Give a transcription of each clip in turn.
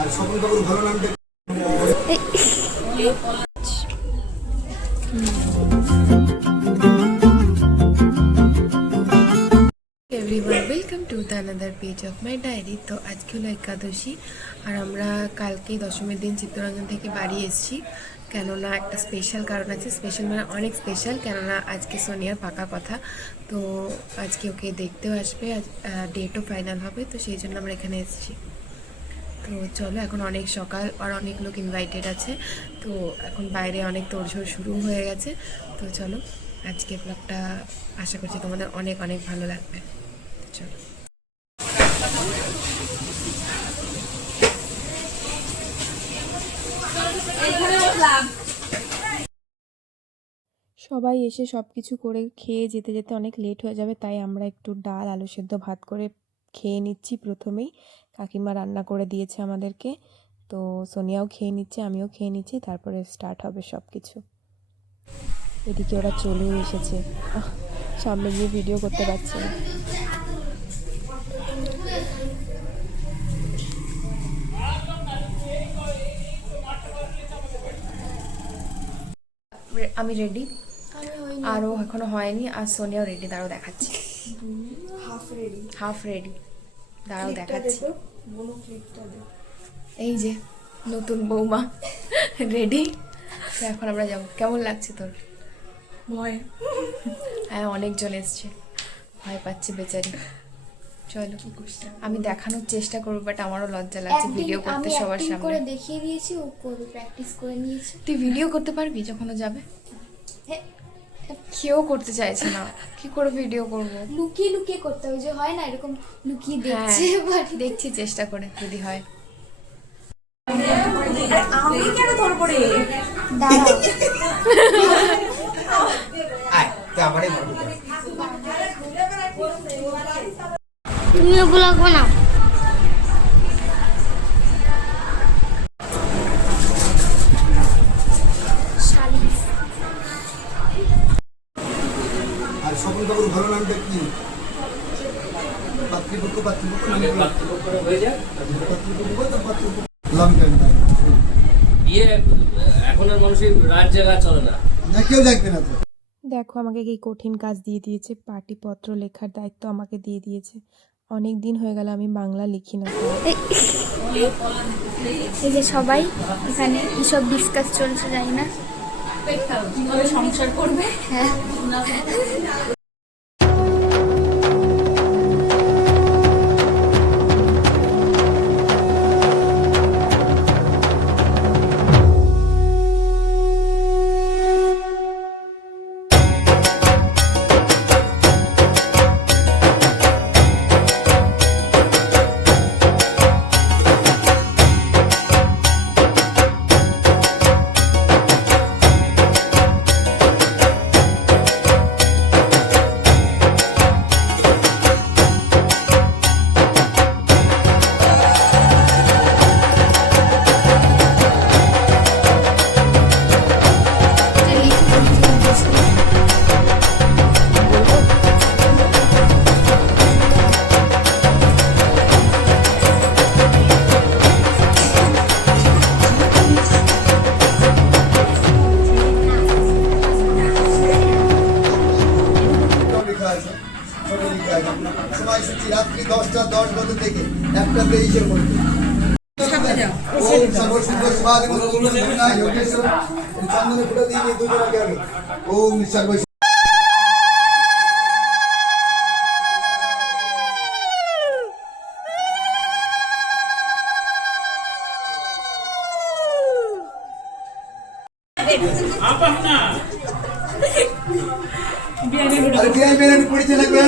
আর সকল বাবুর ভালো নামটা everyone welcome to the another page of my diary. তো আজকে হলো একাদশী আর আমরা কালকে দশমীর দিন চিত্তরঞ্জন থেকে বাড়ি এসেছি, কেননা একটা স্পেশাল কারণ আছে। স্পেশাল মানে অনেক স্পেশাল, কেননা আজকে সোনিয়ার পাকা কথা। তো আজকে ওকে দেখতেও আসবে, ডেটও ফাইনাল হবে, তো সেই জন্য আমরা এখানে এসেছি। তো চলো, এখন অনেক সকাল আর অনেক লোক ইনভাইটেড আছে, তো এখন বাইরে অনেক তোড়জোড় শুরু হয়ে গেছে। তো চলো, আজকে ব্লগটা আশা করছি তোমাদের অনেক অনেক ভালো লাগবে। চলো। সবাই এসে সব কিছু করে খেয়ে যেতে যেতে অনেক লেট হয়ে যাবে, তাই আমরা একটু ডাল আলু সেদ্ধ ভাত করে খেয়ে নিচ্ছি। প্রথমেই কাকিমা রান্না করে দিয়েছে আমাদেরকে, তো সোনিয়াও খেয়ে নিচ্ছে, আমিও খেয়ে নিচ্ছি, তারপরে স্টার্ট হবে সব কিছু। এদিকে ওরা চলেও এসেছে, সামনে গিয়ে ভিডিও করতে পারছে না। আমি রেডি, আরও এখনো হয়নি, আর সোনিয়াও রেডি। দাঁড়াও দেখাচ্ছি, হাফ রেডি, দাঁড়াও দেখাচ্ছি। এই যে নতুন বৌমা রেডি। তো এখন আমরা যাবো। কেমন লাগছে তোর? ভয়। হ্যাঁ, অনেকজন এসছে, ভয় পাচ্ছে বেচারি। চলো, আমি দেখানোর চেষ্টা করবো, বাট আমারও লজ্জা লাগছে ভিডিও করতে সবার সামনে। করে দেখিয়ে দিয়েছি, ও করে প্র্যাকটিস করে নিয়েছে। তুই ভিডিও করতে পারবি যখন ও যাবে? কেউ করতে চাইছে না, কি করে ভিডিও করব? লুকিয়ে লুকিয়ে করতে হবে, যে হয় না এরকম লুকিয়ে দেখছে। দেখছি চেষ্টা করে যদি হয়। আমি কেন তোর পরে দাঁড়াও, তুমি ওগুলো বানাও। আর সকল বাবুর ভালো নামটা কি? পাত্রীপক্ষ পাত্রীপক্ষ নামে পাত্রীপক্ষ হয়ে যায়, পাত্রীপক্ষ তার পাত্রপক্ষ লং টাইম ইয়ে। এখন আর মানুষের রাত জায়গা চলে না, না কেউ দেখবে না তো। দেখো, আমাকে কি কঠিন কাজ দিয়ে দিয়েছে, পাটিপত্র লেখার দায়িত্ব আমাকে দিয়ে দিয়েছে। অনেক দিন হয়ে গেল আমি বাংলা লিখি না। এই যে সবাই এখানে এসব ডিসকাস চলছে, জানি না কিভাবে সংসার করবে। হ্যাঁ, সময় সূচি রাত্রি 10:10 থেকে 1:23 মধ্যে। চন্দনে ফুটা দিয়ে দুজন আগে আগে ওম সর্ব পড়েছে না করে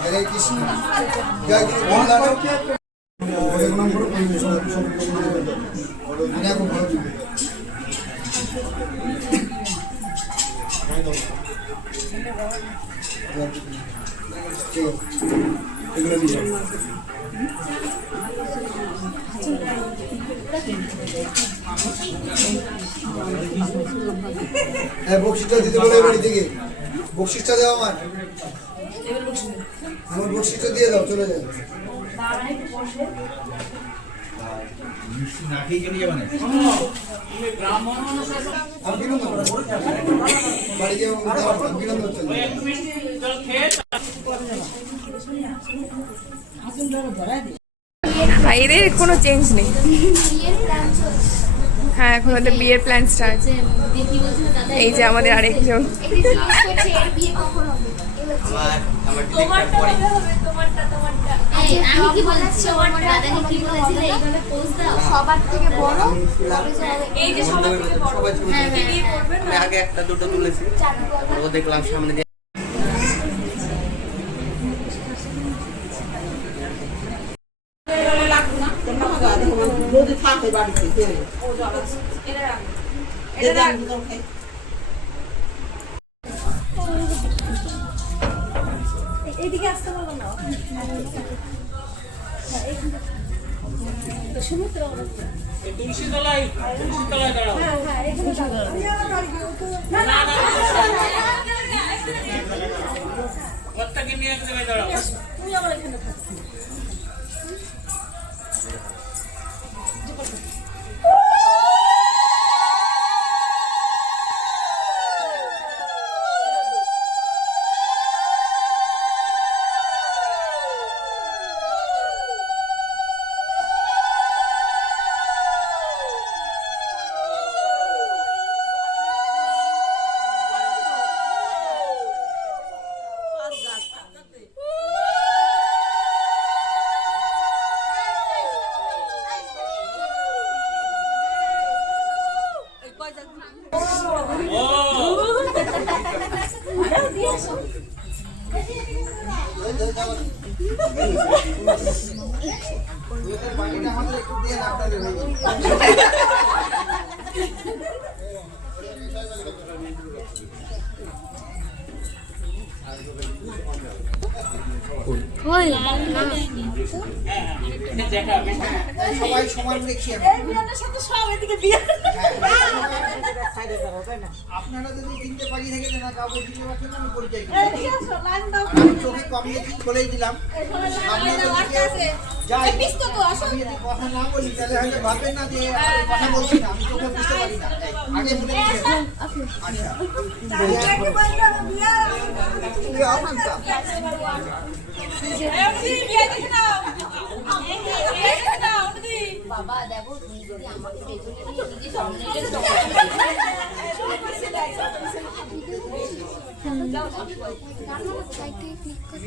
হরে কৃষ্ণ জয় গুরু বন্দানো এক নম্বর এগুলো দিয়ে হ্যাঁ, বকশিসটা দিতে বলে বাড়ি থেকে। বকশিসটা দাও আমার বকশিসটা দিয়ে দাও, চলে যাবে। আমি কিনুন তো বাড়ি গিয়ে কিনুন তো বাইরে কোনো চেঞ্জ নেই। বিয়ের প্ল্যান চলছে। হ্যাঁ, এখন ওদের বিয়ের প্ল্যান স্টার্ট। দেখি বলছিল দাদা এই যে আমাদের আরেকজন। একটু জিজ্ঞেস করছে এর বিয়ে কখন হবে। তোমারটা কবে হবে? তোমারটা আমি কি বলছি আমার দাদাকে কি বলেছিলে এইভাবে পোজ দাও সবার থেকে বড় কবে যে হবে এই যে সবার থেকে বড় হ্যাঁ বিয়ে করবে না? আমি আগে একটা দুটো তুলেছি, ও দেখলাম সামনে দিয়ে যদি থাকে বাড়িতে এটা রাখ। এটা রাখ। এইদিকে আসতে বলো না। তুলসী তলায় দাঁড়াও। কর্তাকে নিয়ে এক জায়গায় দাঁড়াও। তুমি আমার এখানে থাকো। কই সবাই সমান দেখি আমি। এই বিয়ানের সাথে সব এদিকে বিয়ে। আপনারা যদি চিনতে পারি থেকে না কাউকে চিনতে পারছেন না, আমি পরিচয় দিই। এদিকে আসো, লাইন দাও। আমি চোখে কম দেখি বলেই দিলাম। এখানে লাইন আপনাদের দাও, দিকে আটকে আছে। যাই। এই পিস তো আসো। আমি যদি কথা না বলি তাহলে হয়তো ভাববেন না যে আমি কথা বলছি না, আমি চোখে বুঝতে পারি না। আগে বলে দিচ্ছেন। আচ্ছা এমনি বিয়ে দেখে নাও। বিয়ে দেখে নাও, এমনি। বাবা দেখো তুমি যদি আমাকে পেছনে নিয়ে নিজে সামনে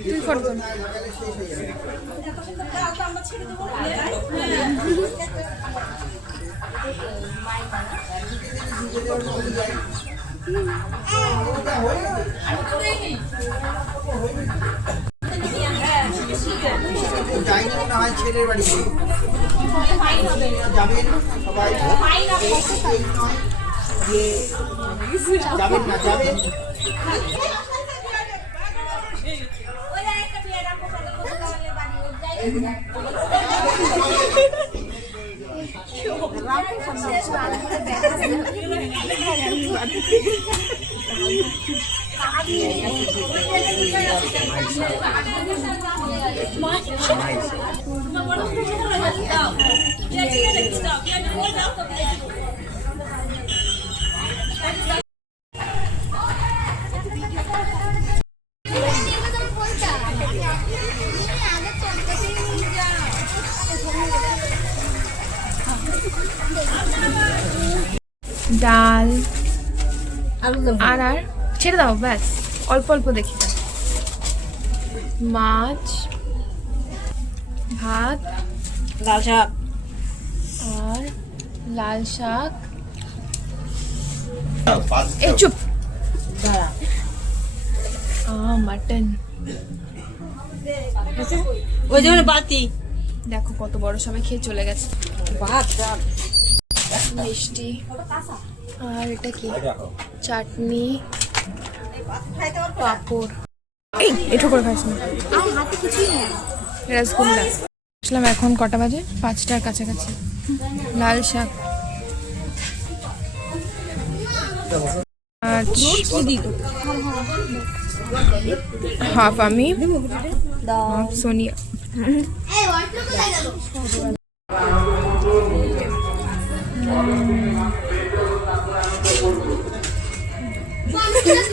তুই ফটো তোল। দাও তো আমরা ছেড়ে দেবো। যাইনি মনে হয় ছেলের বাড়িতে। যাবেন সবাই। এই নয় যে যাবেন না, যাবেন। ওই একটা বিয়ে রাখবো, তাহলে বাড়ি যাই। ডাল আর আর ছেড়ে দাও, ব্যাস অল্প অল্প দেখি। মাছ, ভাত, লাল শাক। আর লাল শাক। এই চুপ। মাটন। ওই যে বাতি। দেখো কত বড়, সবাই খেয়ে চলে গেছে। ভাত মিষ্টি, আর এটা কি চাটনি, পাঁপড়। এই এঠো করে খাস না। আর হাতে কিছুই নেই। রসগোল্লা আসলাম এখন কটা বাজে 5টার কাছাকাছি। লাল শাক আজ হাফ আমি হাফ সোনিয়া। এই ওয়াটার কোথায় গেল?